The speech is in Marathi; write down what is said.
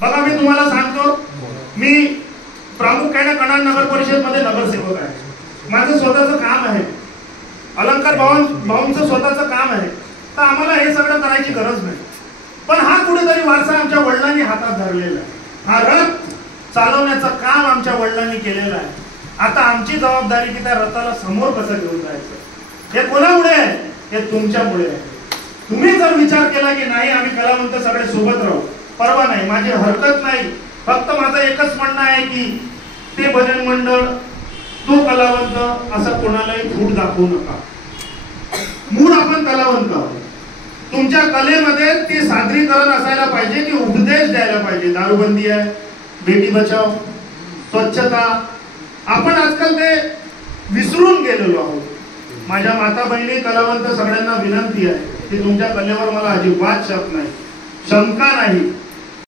बघा मी तुम्हाला सांगतो, मी प्रामुख्याने कणाड नगर परिषद मध्ये नगरसेवक आहे. माझं स्वतःचं काम आहे, अलंकार भाऊंचं स्वतःचं काम आहे. तर आम्हाला हे सगळं करायची गरज नाही. पण हा कुठेतरी वारसा आमच्या वडिलांनी हातात धरलेला आहे. हा रथ चालवण्याचं काम आमच्या वडिलांनी केलेलं आहे. आता आमची जबाबदारी की त्या रथाला समोर कसं घेऊन जायचं. हे कोणामुळे आहे? हे तुमच्यामुळे आहे. तुम्ही जर विचार केला की नाही आम्ही कलावंत सगळे सोबत राहू, परवा नाही, माझी हरकत नाही. फक्त माझं एकच म्हणणं आहे की ते भजन मंडळ, तो कलावंत असं कोणालाही फूट दाखवू नका. मूळ आपण कलावंत आहोत. तुमच्या कलेमध्ये ते सादरीकरण असायला पाहिजे की उपदेश द्यायला पाहिजे. दारूबंदी आहे, बेटी बचाव, स्वच्छता, आपण आजकाल ते विसरून गेलेलो आहोत. माझ्या माता बहिणी कलावंत सगळ्यांना विनंती आहे की तुमच्या कलेवर मला अजिबात शंका नाही.